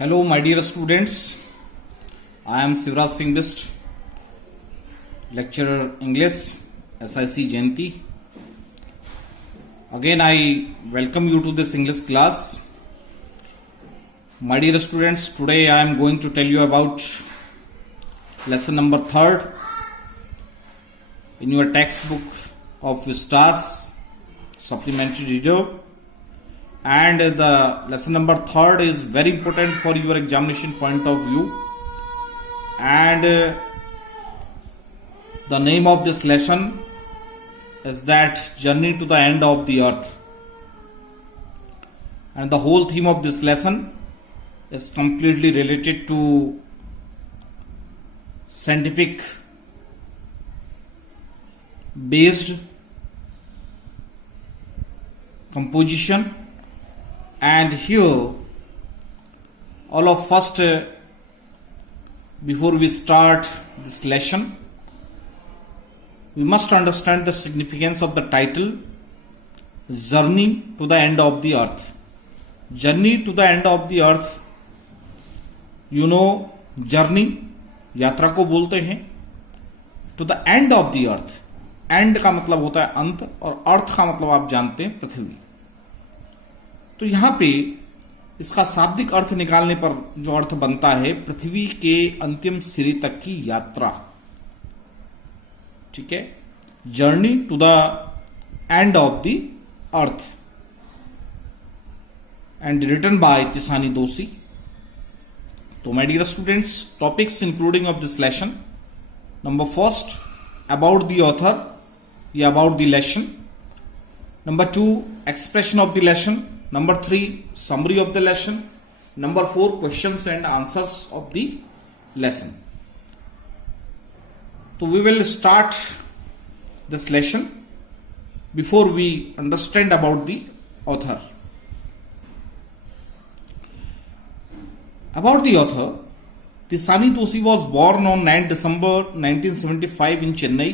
Hello, my dear students. I am Sivraj Singh Bist, lecturer English, SIC Jayanti. Again, I welcome you to this English class. My dear students, today I am going to tell you about lesson number 3rd in your textbook of Vistas supplementary reader. And the lesson number 3rd is very important for your examination point of view, and the name of this lesson is that journey to the end of the earth, and the whole theme of this lesson is completely related to scientific based composition. And here, all of first, before we start this lesson, we must understand the significance of the title, Journey to the End of the Earth. Journey to the End of the Earth, you know, journey, यात्रा को बोलते हैं, to the end of the earth. End का मतलब होता है अंत, और अर्थ का मतलब आप जानते हैं पृथ्वी. तो यहां पे इसका शाब्दिक अर्थ निकालने पर जो अर्थ बनता है, पृथ्वी के अंतिम सिरे तक की यात्रा. ठीक है, journey to the end of the earth, and written by Tishani Doshi. तो my dear students, topics including of this lesson. Number first, about the author या about the lesson. Number 2, expression of the lesson. Number 3, summary of the lesson. Number 4, questions and answers of the lesson. So we will start this lesson before we understand about the author. About the author, Tisani Doshi was born on 9 December 1975 in Chennai.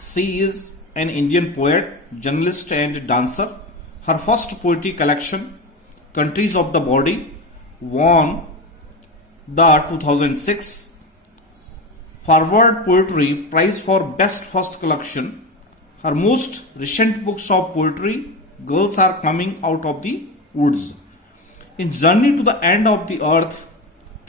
She is an Indian poet, journalist and dancer. Her first poetry collection, Countries of the Body, won the 2006 Forward Poetry Prize for Best First Collection. Her most recent books of poetry, Girls Are Coming Out of the Woods. In Journey to the End of the Earth,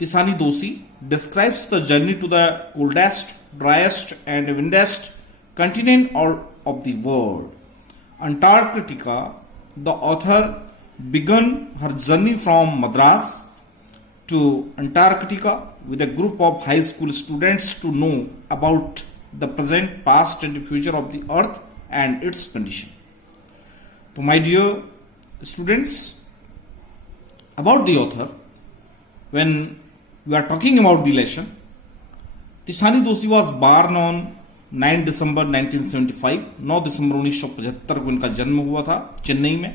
Tisani Doshi describes the journey to the coldest, driest and windiest continent of the world, Antarctica. The author began her journey from Madras to Antarctica with a group of high school students to know about the present, past and future of the earth and its condition. So my dear students, about the author, when we are talking about the lesson, Tisani Doshi was born on 9 दिसंबर 1975, 9 दिसंबर 1975 को इनका जन्म हुआ था चेन्नई में.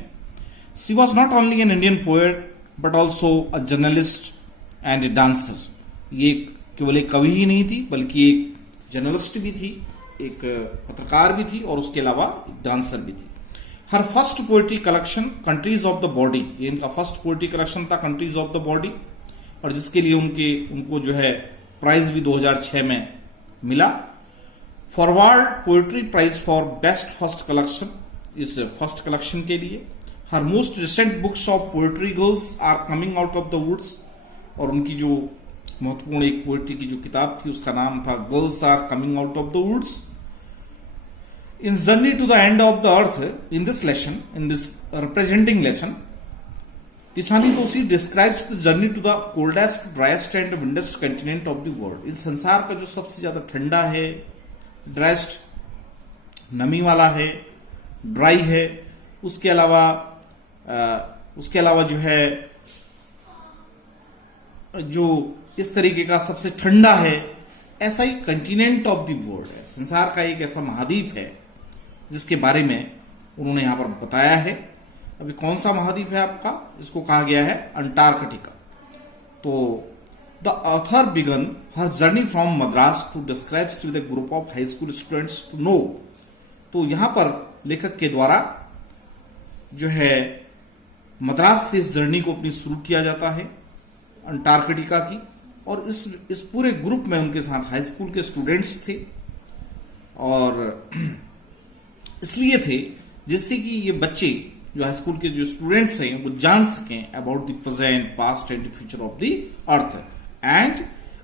She was not only an Indian poet but also a journalist and dancer. ये केवल एक कवि ही नहीं थी, बल्कि एक जर्नलिस्ट भी थी, एक पत्रकार भी थी, और उसके अलावा एक डांसर भी थी. Her first poetry collection, countries of the body, ये इनका फर्स्ट पोएट्री कलेक्शन था, कंट्रीज ऑफ द बॉडी, और जिसके लिए उनको जो है प्राइज भी 2006 में मिला. Forward poetry prize for best first collection, इस फर्स्ट कलेक्शन के लिए. Her most recent books of poetry, girls are coming out of the woods, और उनकी जो महत्वपूर्ण एक पोएट्री की जो किताब थी उसका नाम था girls are coming out of the woods. In journey to the end of the earth, in this lesson, in this representing lesson, Tishani Doshi describes the journey to the coldest, driest and विंडेस्ट continent of the world. इस संसार का जो सबसे ज्यादा ठंडा है, driest नमी वाला है, ड्राई है, उसके अलावा जो है जो इस तरीके का सबसे ठंडा है, ऐसा ही कंटिनेंट ऑफ द वर्ल्ड है. संसार का एक ऐसा महाद्वीप है जिसके बारे में उन्होंने यहां पर बताया है. अभी कौन सा महाद्वीप है आपका, इसको कहा गया है अंटार्कटिका. तो the author began her journey from Madras to describe with a group of high school students to know. तो यहां पर लेखक के द्वारा जो है मद्रास से इस जर्नी को अपनी शुरू किया जाता है, अंटार्कटिका की, और इस पूरे ग्रुप में उनके साथ हाई स्कूल के स्टूडेंट्स थे, और इसलिए थे जिससे कि ये बच्चे जो हाई स्कूल के जो स्टूडेंट्स हैं वो जान सकें about the present, past and future of the earth, and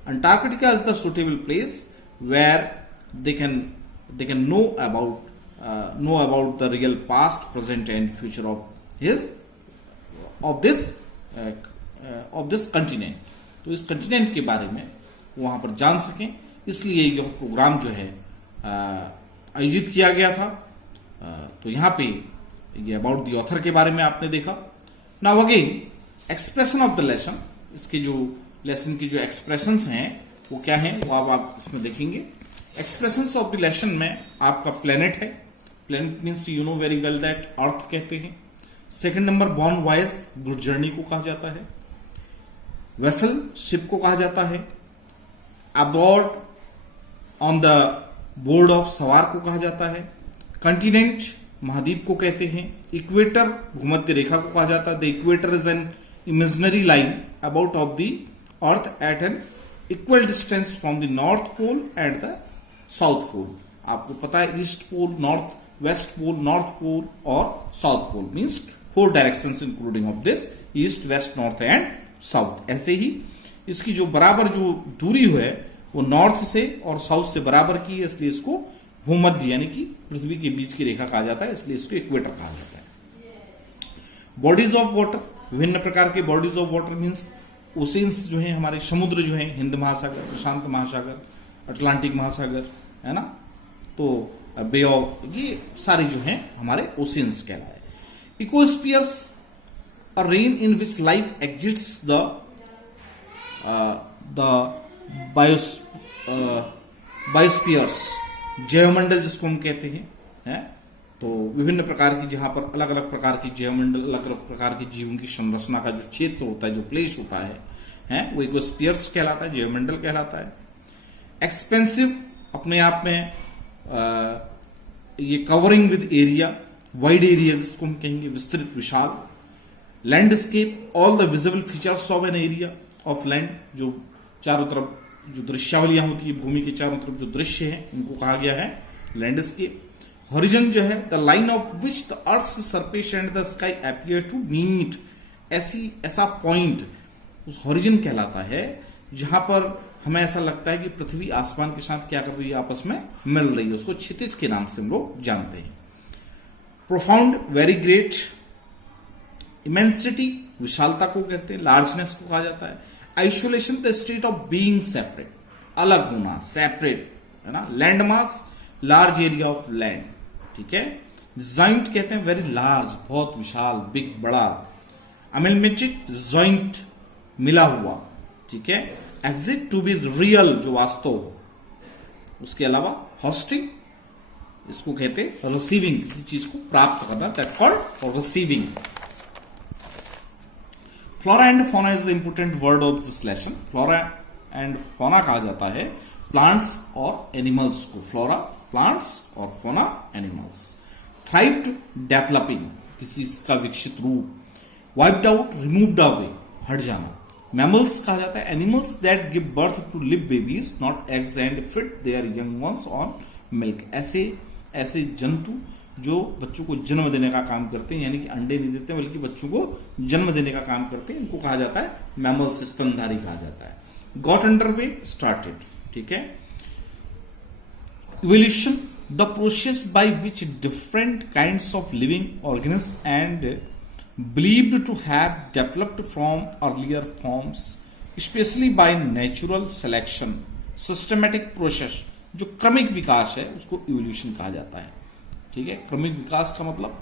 Antarctica is the suitable place where they can know about the real past, present and future of this continent. तो इस continent के बारे में वहां पर जान सकें, इसलिए यह प्रोग्राम जो है आयोजित किया गया था। तो यहां पे ये अबाउट द ऑथर के बारे में आपने देखा। Now again expression of the lesson, इसके जो लेसन की जो एक्सप्रेशंस हैं वो क्या हैं वो आप इसमें देखेंगे। एक्सप्रेशंस ऑफ द लेसन में आपका प्लेनेट है, planet means you know very well that earth कहते हैं। Second number born voice, good journey को कहा जाता है। वेसल, शिप को कहा जाता है। अबॉर्ड, ऑन द बोर्ड ऑफ, सवार को कहा जाता है। कंटिनेंट, महाद्वीप को कहते हैं। इक्वेटर, भूमध्य रेखा को कहा जाता है। The equator is an imaginary line about of the earth at an equal distance from the north pole and the south pole. आपको पता है east pole, north west pole, north pole और south pole means 4 directions including of this east, west, north and south. ऐसे ही इसकी जो बराबर जो दूरी है वो नॉर्थ से और साउथ से बराबर की है, इसलिए इसको भूमध्य यानी कि पृथ्वी के बीच की रेखा कहा जाता है, इसलिए इसको इक्वेटर कहा जाता है। बॉडीज ऑफ वाटर, विभिन्न प्रकार के bodies of water means oceans जो है हमारे समुद्र जो है, हिंद महासागर, प्रशांत महासागर, अटलांटिक महासागर, है ना, तो बे ऑफ, ये सारे जो हैं हमारे ओशियंस कहलाए। Ecospheres, a rain in which life exists the biospheres, जैवमंडल जिसको हम कहते हैं, तो विभिन्न प्रकार की जहां पर अलग अलग प्रकार की जैवमंडल, अलग अलग प्रकार की जीवों की संरचना का जो क्षेत्र होता है, जो प्लेस होता है वो इकोस्फीयर्स कहलाता है, जैवमंडल कहलाता है। एक्सपेंसिव, अपने आप में ये covering with area, wide area जिसको हम कहेंगे, विस्तृत, विशाल। Landscape, all the visible features of an area of land, जो चारों तरफ जो दृश्यावलियां होती है, भूमि के चारों तरफ जो दृश्य है उनको कहा गया है लैंडस्केप। हॉरिजन जो है the line of which the earth surface and the sky appear to meet, ऐसा पॉइंट उस हॉरिजन कहलाता है जहां पर हमें ऐसा लगता है कि पृथ्वी आसमान के साथ क्या कर रही है, आपस में मिल रही है, उसको क्षितिज के नाम से हम लोग जानते हैं। Profound, very great. इमेंसिटी, विशालता को कहते हैं, लार्जनेस को कहा जाता है। Isolation, the state of being separate, अलग होना, सेपरेट, है ना। Land mass, large area of land, ठीक है। जॉइंट कहते हैं वेरी लार्ज, बहुत विशाल, बिग, बड़ा। अमेलमेटिक, जॉइंट, मिला हुआ, ठीक है। एग्जिट, टू बी रियल, जो वास्तव हो। उसके अलावा होस्टिंग, इसको कहते हैं रिसीविंग, किसी चीज को प्राप्त करना, that called receiving. Flora and fauna is the important word of this lesson. Flora and fauna कहा जाता है प्लांट्स और एनिमल्स को। फ्लोरा, प्लांट्स, और फौना, एनिमल्स। थ्राइव्ड, डेवलपिंग, किसी का विकसित रूप। वाइप्ड आउट, रिमूव्ड अवे, हट जाना। मैमल्स कहा जाता है animals that give birth to live babies, not eggs, and feed their young ones on milk, ऐसे जंतु जो बच्चों को जन्म देने का काम करते हैं, यानी कि अंडे नहीं देते बल्कि बच्चों को जन्म देने का काम करते हैं, इनको कहा जाता है मैमल्स, स्तनधारी कहा जाता है। गॉट अंडर वे, स्टार्टेड, ठीक है। Evolution, the process by which different kinds of living organism and believed to have developed from earlier forms, especially by natural selection, systematic process, जो क्रमिक विकास है उसको इवोल्यूशन कहा जाता है, ठीक है। क्रमिक विकास का मतलब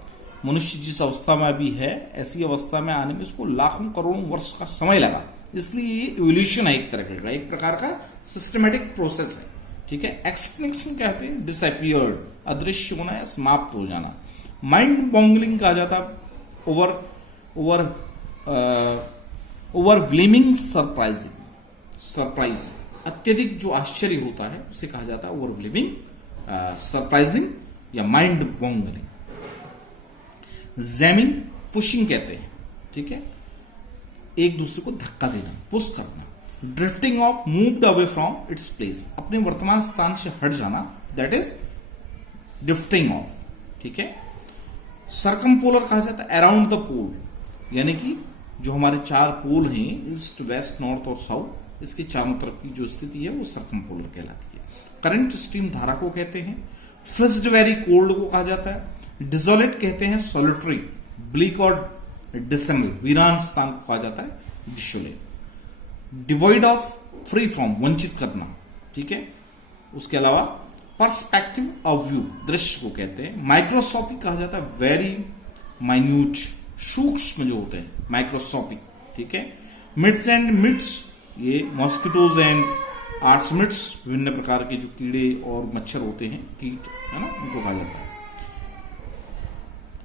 मनुष्य जिस अवस्था में अभी है ऐसी अवस्था में आने में उसको लाखों करोड़ों वर्ष का समय लगा, इसलिए ये इवोल्यूशन है एक तरह का, एक प्रकार का सिस्टमेटिक प्रोसेस है, ठीक है। एक्सटिंक्शन कहते हैं डिसअपियर्ड, अदृश्य होना या समाप्त हो जाना। माइंड बॉंगलिंग कहा जाता है ओवरव्लेमिंग सरप्राइज, अत्यधिक जो आश्चर्य होता है उसे कहा जाता है ओवरव्लेमिंग सरप्राइजिंग या माइंड बॉंगलिंग। जैमिंग, पुशिंग कहते हैं, ठीक है। एक दूसरे को धक्का देना, पुश करना। Drifting of, moved away from its place, अपने वर्तमान स्थान से हट जाना, दैट इज ड्रिफ्टिंग ऑफ। ठीक है। सर्कमपोलर कहा जाता है अराउंड द पोल, यानी कि जो हमारे चार पोल हैं, ईस्ट, वेस्ट, नॉर्थ और साउथ, इसके चारों तरफ की जो स्थिति है वो सर्कमपोलर कहलाती है। करंट स्ट्रीम धारा को कहते हैं। फ्रिज्ड वेरी कोल्ड को कहा जाता है। डिजोलेट कहते हैं सोलिटरी, ब्लीक और डिसेमल, वीरान स्थान को कहा जाता है desolate. Devoid of, free from, वंचित करना। ठीक है। उसके अलावा पर्सपेक्टिव ऑफ व्यू, दृश्य को कहते हैं। माइक्रोस्कोपिक कहा जाता है वेरी माइन्यूट, सूक्ष्म जो होते हैं, माइक्रोस्कोपिक। ठीक है। मिड्स एंड मिड्स, ये मॉस्किटोज एंड आर्चमिड्स, विभिन्न प्रकार के जो कीड़े और मच्छर होते हैं, कीट, है ना, उनको कहा जाता है।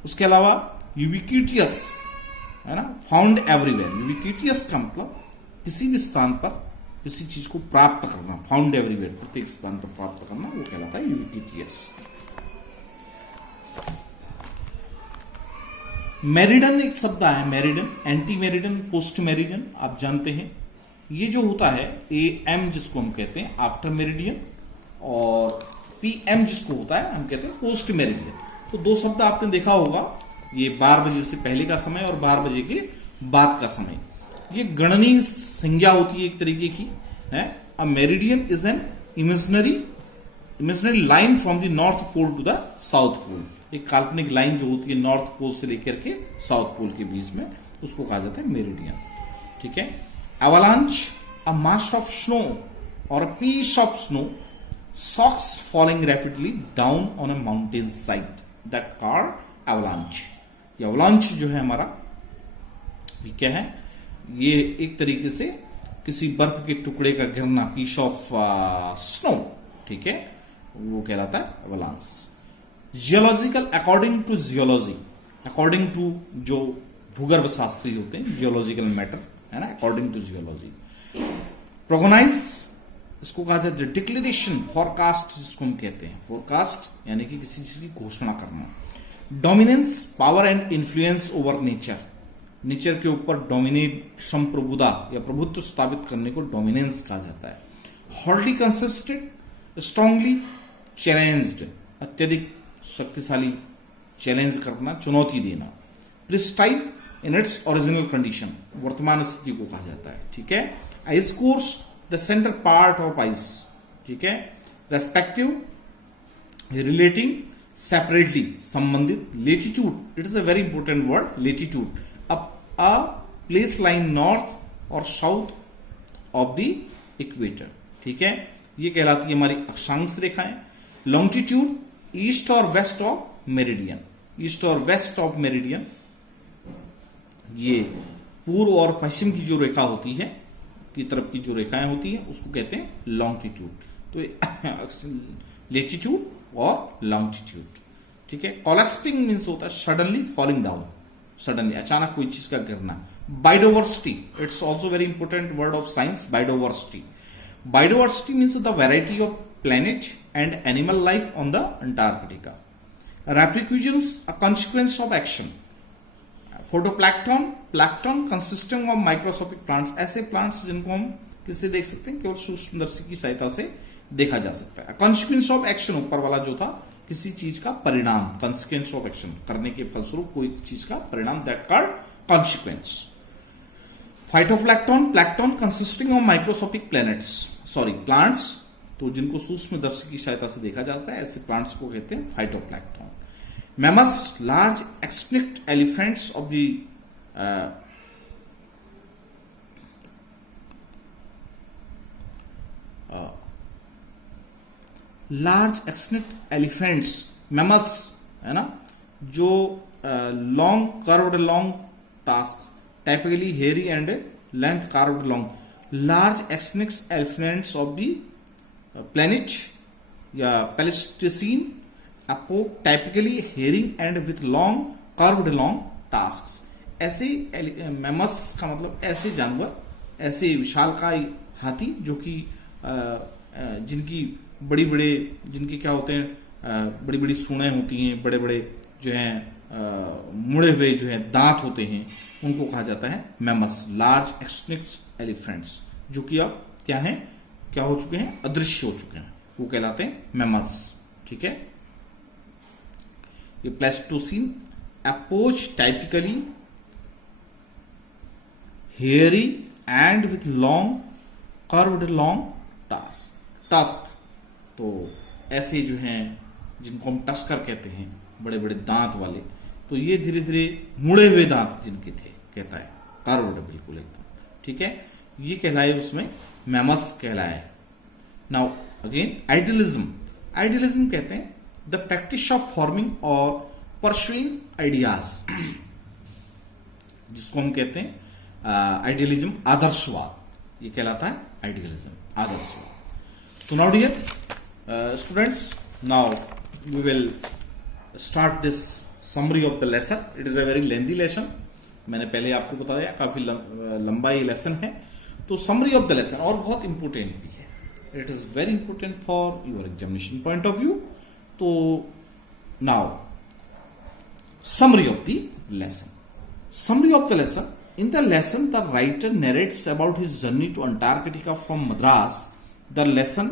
उसके अलावा यूबिक्विटियस, है ना, फाउंड एवरीवेयर। यूबिक्विटियस का मतलब किसी भी स्थान पर किसी चीज को प्राप्त करना, फाउंड एवरीवेयर, प्रत्येक स्थान पर प्राप्त करना, वो कहलाता है यूबिक्विटियस। मेरिडन एक शब्द आया, meridian, anti meridian, post meridian, आप जानते हैं। ये जो होता है AM जिसको हम कहते हैं आफ्टर मेरिडियन, और PM जिसको होता है हम कहते हैं पोस्ट मेरिडियन। तो दो शब्द आपने देखा होगा, ये 12 बजे से पहले का समय और 12 बजे के बाद का समय। ये गणनीय संज्ञा होती है एक तरीके की है। A meridian is an imaginary line from the north pole to the south pole. एक काल्पनिक लाइन जो होती है नॉर्थ पोल से लेकर के साउथ पोल के बीच में, उसको कहा जाता है मेरिडियन। ठीक है। Avalanche, a mass of snow और a piece of snow socks falling rapidly down on a mountain side, that called avalanche. ये एवलांच जो है हमारा, ये क्या है, ये एक तरीके से किसी बर्फ के टुकड़े का गिरना, पीस ऑफ स्नो। ठीक है, वो कहलाता है avalanche. Geological, according to geology, according to जो भूगर्भ शास्त्री होते हैं, जियोलॉजिकल मैटर, है ना, अकॉर्डिंग टू जियोलॉजी। प्रोगोनाइज, इसको कहा जाता है डिक्लेरेशन, फॉरकास्ट जिसको हम कहते हैं, फोरकास्ट यानी कि किसी चीज की घोषणा करना। Dominance, power and influence over nature, nature के ऊपर डोमिनेट, संप्रभुता या प्रभुत्व स्थापित करने को डोमिनेंस कहा जाता है। हॉर्डली कंसिस्टेड, स्ट्रांगली चैलेंज्ड, अत्यधिक शक्तिशाली, चैलेंज करना, चुनौती देना। प्रिस्टाइव इन इट्स ओरिजिनल कंडीशन, वर्तमान स्थिति को कहा जाता है। ठीक है। Ice course, the centre part of ice. ठीक है। रेस्पेक्टिव, रिलेटिंग, सेपरेटली, संबंधित। Latitude, it is a very important word, latitude, a place line north और साउथ ऑफ द इक्वेटर। ठीक है। ये कहलाती है हमारी अक्षांश रेखाएं। लॉन्गिट्यूड, ईस्ट और वेस्ट ऑफ मेरिडियन, ईस्ट और वेस्ट ऑफ मेरिडियन, ये पूर्व और पश्चिम की जो रेखा होती है, की तरफ की जो रेखाएं होती है, उसको कहते हैं लॉन्गिट्यूड। तो लेटीट्यूड और लॉन्गिट्यूड। ठीक है। कोलैप्सिंग मींस होता है सडनली फॉलिंग डाउन, सडनली, अचानक कोई चीज का गिरना। Biodiversity, it's also very important word of science, biodiversity. Biodiversity means the variety of planet and animal life on the Antarctica. Repercussions, a consequence of action. Photoplankton, plankton consisting of microscopic plants, ऐसे plants जिनको हम किससे देख सकते हैं, केवल सूक्ष्मदर्शी की सहायता से देखा जा सकता है। कॉन्सिक्वेंस ऑफ एक्शन, ऊपर वाला जो था, किसी चीज का परिणाम, कॉन्सिक्वेंस ऑफ एक्शन, करने के फलस्वरूप कोई चीज का परिणाम, that called consequence. Phytoplankton, plankton consisting of microscopic plants, तो जिनको सूक्ष्मदर्शी की सहायता से देखा जाता है, ऐसे प्लांट्स को कहते हैं phytoplankton. Mammoths, large extinct elephants of the large extinct elephants, mammoths, है ना, जो long curved long tusk, typically hairy and length curved long, large extinct elephants of the Pliocene या Pleistocene epoch, typically hairing and with long curved long tusk. ऐसे mammoths का मतलब ऐसे जानवर, ऐसे विशालकाय हाथी जो कि जिनकी जिनके क्या होते हैं, बड़ी बड़ी सूंडें होती हैं, बड़े बड़े जो हैं मुड़े हुए जो है दांत होते हैं उनको कहा जाता है मैमस, लार्ज एक्सटिंक्ट एलिफेंट्स, जो कि अब क्या है, क्या हो चुके हैं, अदृश्य हो चुके हैं, वो कहलाते हैं मैमस। ठीक है, ये Pleistocene approach typically hairy and with long curved long tusk. तो ऐसे जो हैं जिनको हम टस्कर कहते हैं, बड़े बड़े दांत वाले, तो ये धीरे धीरे मुड़े हुए दांत जिनके थे, कहता है कर्व्ड बिल्कुल एकदम। ठीक है, ये कहलाए उसमें मैमस कहलाए। नाउ अगेन आइडियलिज्म, आइडियलिज्म कहते हैं द प्रैक्टिस ऑफ फॉर्मिंग और परस्यूइंग आइडियाज, जिसको हम कहते हैं आइडियलिज्म, आदर्शवाद, ये कहलाता है आइडियलिज्म, आदर्शवाद। तो now dear students, now we will start this summary of the lesson. It is a very lengthy lesson, मैंने पहले आपको बता दिया, काफी लंबा ये लेसन है। तो समरी ऑफ द लेसन और बहुत इंपोर्टेंट भी है, it is very important for your examination point of view. तो now summary of the lesson, summary of the lesson. In the lesson, the writer narrates about his journey to Antarctica from Madras. The lesson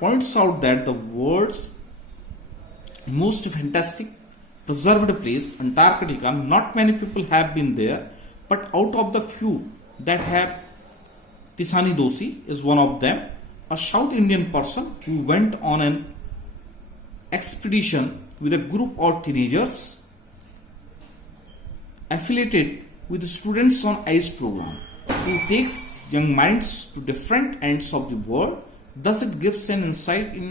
points out that the world's most fantastic preserved place, Antarctica, not many people have been there, but out of the few that have, Tisani Doshi is one of them, a South Indian person who went on an expedition with a group of teenagers affiliated with students on ICE program, who takes young minds to different ends of the world. Thus it gives an insight in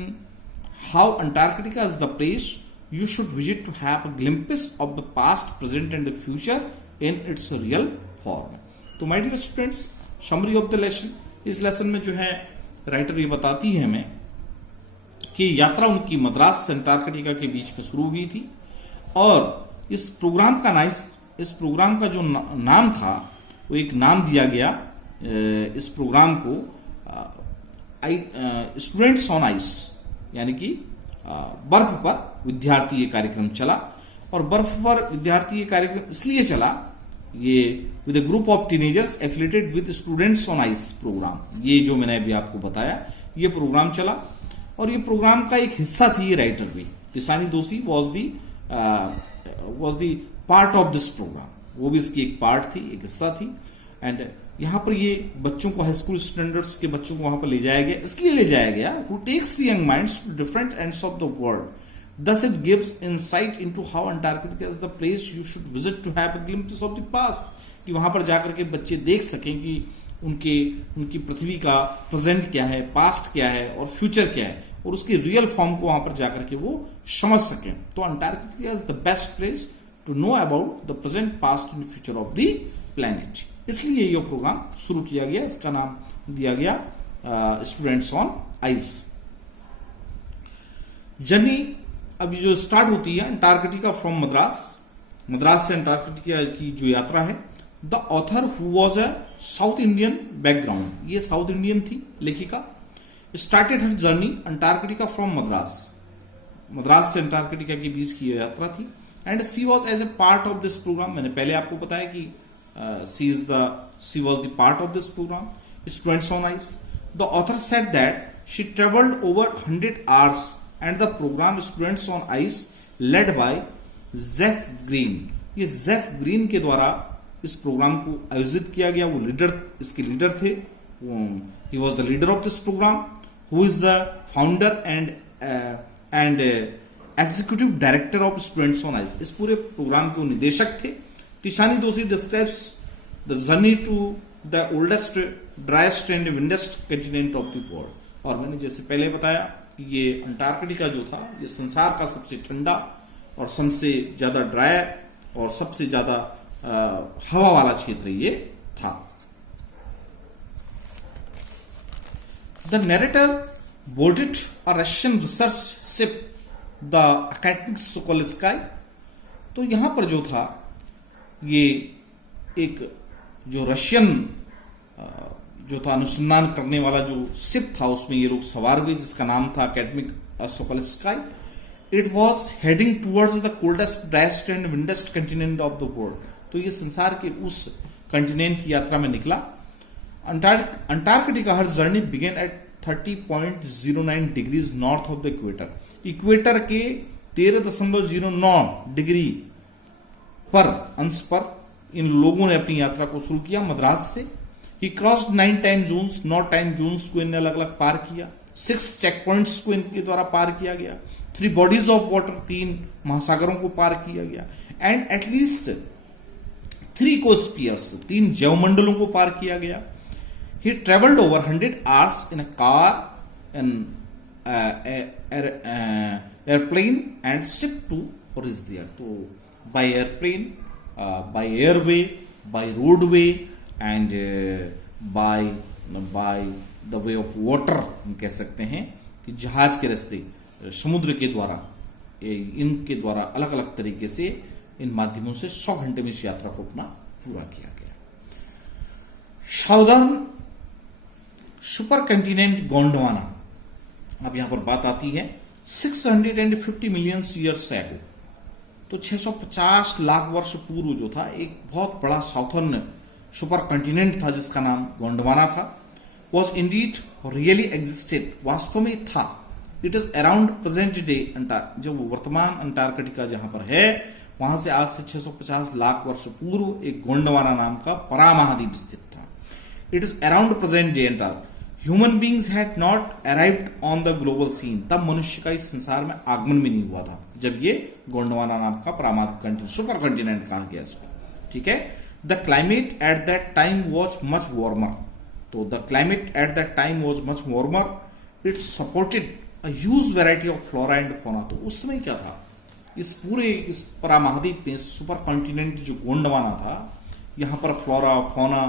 how Antarctica is the place you should visit to have a glimpse of the past, present and the future in its real form. तो my dear students, summary of the lesson, इस lesson में जो है writer ये बताती है हमें कि यात्रा उनकी मद्रास से अंटार्कटिका के बीच में शुरू हुई थी, और इस प्रोग्राम का इस प्रोग्राम का जो नाम था, वो एक नाम दिया गया इस प्रोग्राम को स्टूडेंट्स ऑन आइस, यानी कि बर्फ पर विद्यार्थी ये कार्यक्रम चला। और बर्फ पर विद्यार्थी ये कार्यक्रम इसलिए चला, ये with a group of teenagers affiliated with students on ice program, ये जो मैंने अभी आपको बताया, ये प्रोग्राम चला। और ये प्रोग्राम का एक हिस्सा थी ये राइटर भी, Tishani Doshi was the part of this program, वो भी इसकी एक पार्ट थी, एक हिस्सा थी। एंड यहां पर ये बच्चों को, हाई स्कूल स्टैंडर्ड्स के बच्चों को वहां पर ले जाया गया, इसलिए ले जाया गया, who takes young minds to different ends of the world. Thus it gives insight into how Antarctica is the place you should visit to have a glimpse of the past, कि वहां पर जाकर के बच्चे देख सकें कि उनकी पृथ्वी का प्रेजेंट क्या है, पास्ट क्या है और फ्यूचर क्या है, और उसकी रियल फॉर्म को वहां पर जाकर के वो समझ सकें। तो Antarctica is the best place to know about the present, past and future of the planet। इसलिए यह प्रोग्राम शुरू किया गया, इसका नाम दिया गया स्टूडेंट्स ऑन आइस। जर्नी अभी जो स्टार्ट होती है अंटार्कटिका फ्रॉम मद्रास से अंटार्कटिका की जो यात्रा है, the author who was a South Indian background, ये साउथ इंडियन थी लेखिका, started her journey Antarctica from Madras से अंटार्कटिका के बीच की यात्रा थी। And she was as a part of this programme, मैंने पहले आपको बताया कि she was the part of this programme students on ice. The author said that she travelled over 100 hours and the programme students on ice led by Jeff green, ये Jeff green के द्वारा इस programme को आयोजित किया गया, वो इसके लीडर थे, he was the leader of this programme, who is the founder and executive director of students on ice, इस पूरे प्रोग्राम के निदेशक थे। Tishani Doshi describes the journey to the oldest, driest and विंडेस्ट continent of the world. और मैंने जैसे पहले बताया कि ये अंटार्कटिका जो था, ये संसार का सबसे ठंडा और सबसे ज्यादा ड्राई और सबसे ज्यादा हवा वाला क्षेत्र ये था। The narrator boarded a Russian research ship the Akademik Sokolskiy. तो यहां पर जो था, ये एक जो रशियन जो था अनुसंधान करने वाला जो शिप था, उसमें ये लोग सवार हुए, जिसका नाम था academic Shokalskiy. It was heading towards the coldest, driest and विंडेस्ट continent of the world. तो ये संसार के उस कंटिनेंट की यात्रा में निकला। Antarctica her journey began at 30.09 degrees north of the equator. Equator के 13.09 डिग्री पर अंश पर इन लोगों ने अपनी यात्रा को शुरू किया मद्रास से। ही crossed 9 time zones, 9 time zones को इन्हें अलग अलग पार किया। 6 चेक पॉइंट्स को इनके द्वारा पार किया गया। 3 बॉडीज ऑफ वाटर, 3 महासागरों को पार किया गया। एंड एटलीस्ट 3 कोस्पियर्स, 3 जैवमंडलों को पार किया गया। ही travelled over 100 hours in a car, an airplane and ship to reach there. तो by airplane, by airway, by roadway and by the way of water, हम कह सकते हैं कि जहाज के रास्ते, समुद्र के द्वारा, इनके द्वारा अलग अलग तरीके से इन माध्यमों से 100 घंटे में इस यात्रा को अपना पूरा किया गया। साउदर्न सुपर कंटिनेंट गोंडवाना, अब यहां पर बात आती है 650 मिलियन ईयर्स एगो, तो 650 लाख वर्ष पूर्व जो था एक बहुत बड़ा साउथर्न सुपर कंटिनेंट था जिसका नाम गोंडवाना था। वॉज इंडीड रियली एग्जिस्टेड, वास्तव में था। It is around present day जो वर्तमान अंटार्कटिका जहां पर है, वहां से आज से 650 लाख वर्ष पूर्व एक गोंडवाना नाम का परामहाद्वीप स्थित था। It is around present day Antarctica. Human beings had not arrived on the global scene, तब मनुष्य का इस संसार में आगमन भी नहीं हुआ था जब ये गोंडवाना नाम का परामहाद्वीप सुपर कंटिनेंट कहा गया इसको। ठीक है। The climate at that time was much warmer, तो the climate at that time was much warmer. It supported a huge variety of flora and fauna. तो उस समय क्या था, इस पूरे इस परामहाद्वीप में सुपर कॉन्टिनेंट जो गोंडवाना था, यहां पर फ्लोरा फौना,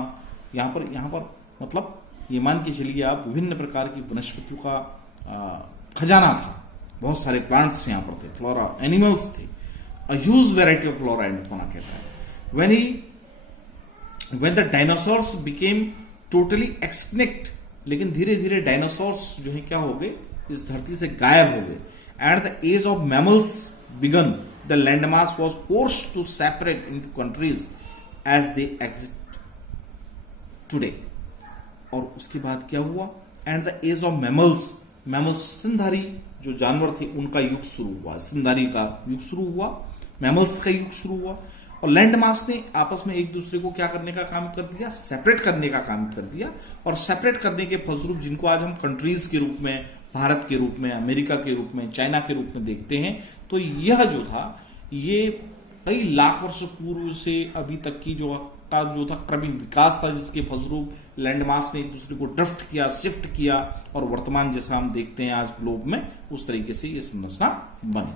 यहां पर मतलब ये मान के चलिए आप विभिन्न प्रकार की वनस्पतियों का खजाना था। बहुत सारे प्लांट्स यहां पर थे, फ्लोरा, एनिमल्स थे। अ huge variety of flora and fauna कहता है। when the dinosaurs became totally extinct, लेकिन धीरे धीरे डायनासोर्स जो है क्या हो गए, इस धरती से गायब हो गए। And the age of mammals began, the landmass was forced to separate into countries as they exist today. और उसके बाद क्या हुआ, and the age of mammals, mammals स्तनधारी जो जानवर थे उनका युग शुरू हुआ, स्तनधारी का युग शुरू हुआ, मैमल्स का युग शुरू हुआ। और लैंड मास ने आपस में एक दूसरे को क्या करने का काम कर दिया, सेपरेट करने का काम कर दिया। और सेपरेट करने के फलस्वरूप जिनको आज हम कंट्रीज के रूप में, भारत के रूप में, अमेरिका के रूप में, चाइना के रूप में देखते हैं, तो यह जो था ये कई लाख वर्ष पूर्व से अभी तक की जो था क्रमिक विकास था, जिसके फलस्वरूप लैंड मास ने एक दूसरे को ड्रिफ्ट किया, शिफ्ट किया, और वर्तमान जैसा हम देखते हैं आज ग्लोब में, उस तरीके से ये संरचना बनी।